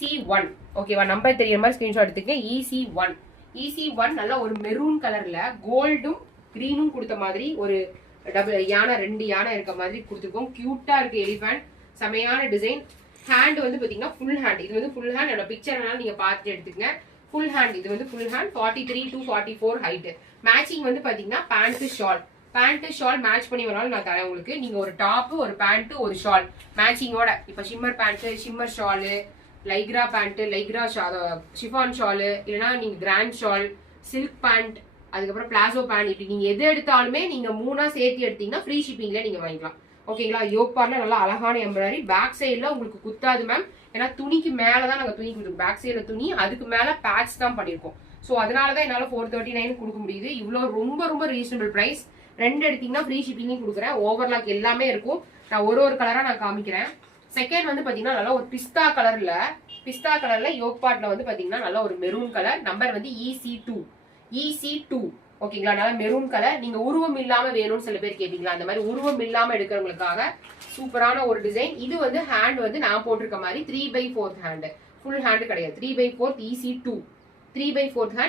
EC1 ஓகேவா, number தெரியற மாதிரி ஸ்கிரீன்ஷாட் எடுத்துக்க. EC1 EC1 நல்ல ஒரு மெரூன் கலர்ல கோல்டும் கிரீனும் கொடுத்த மாதிரி ஒரு டபுள் யானை, 2 யானை இருக்க மாதிரி கொடுத்துருக்கோம். கியூட்டா இருக்கு எலிஃபண்ட், செமையான டிசைன். ஹேண்ட் வந்து பாத்தீங்கன்னா ஃபுல் ஹேண்ட். இது வந்து ஃபுல் ஹேண்ட். என்னோட பிக்சர் வேணாலும் நீங்க பார்த்துட்டு எடுத்துக்கங்க. Full hand. இது வந்து full hand. 43 to 44 height. Matching வந்து பாத்தீங்கன்னா pant shawl. Pant shawl match பண்ணி வேணாலும் நான் தரேன் உங்களுக்கு. நீங்க ஒரு டாப், ஒரு பேண்ட், ஒரு ஷால் மேட்சிங்கோட. இப்ப shimmer pant, shimmer shawl, lycra pant, lycra chiffon shawl, இல்லைன்னா நீங்க கிராண்ட் ஷால், சில்க் பேண்ட், அதுக்கப்புறம் பிளாசோ பேண்ட், இப்படி நீங்க எது எடுத்தாலுமே நீங்க 3ஆ சேர்த்து எடுத்தீங்கன்னா ஃப்ரீ ஷிப்பிங்ல நீங்க வாங்கிக்கலாம். ஓகேங்களா. யோக் பார்ட்ல நல்லா அழகான எம்ப்ராய்டரி. பேக் சைட்ல உங்களுக்கு குத்தாது மேம். ஏன்னா துணிக்கு மேலதான் நாங்க துணி கொடுத்துருக்கோம். பேக் சைட்ல துணி, அதுக்கு மேல பேட்ச் தான் பண்ணிருக்கோம். ஸோ அதனாலதான் என்னால 439 கொடுக்க முடியுது. இவ்வளவு ரொம்ப ரொம்ப ரீசனபிள் பிரைஸ். 2 எடுத்தீங்கன்னா ஃப்ரீ ஷிப்பிங்கும் கொடுக்குறேன். ஓவர்லாக் எல்லாமே இருக்கும். நான் ஒரு கலரா நான் காமிக்கிறேன். செகண்ட் வந்து பாத்தீங்கன்னா நல்லா ஒரு பிஸ்தா கலர்ல யோக் பார்ட்ல வந்து பாத்தீங்கன்னா நல்லா ஒரு மெரூன் கலர். நம்பர் வந்து EC2 ஓகேங்களா. நல்லா மெரூன் கலர். நீங்க உருவம் இல்லாம வேணும்னு சில பேர் கேட்டீங்களா, அந்த மாதிரி உருவம் இல்லாம எடுக்கிறவங்களுக்காக சூப்பரான ஒரு டிசைன். இது வந்து ஹேண்ட் வந்து நான் போட்டிருக்க மாதிரி 3/4 ஹேண்ட், ஃபுல் ஹேண்ட் கிடையாது. 3/4 EC2 3/4 ஹேண்ட்.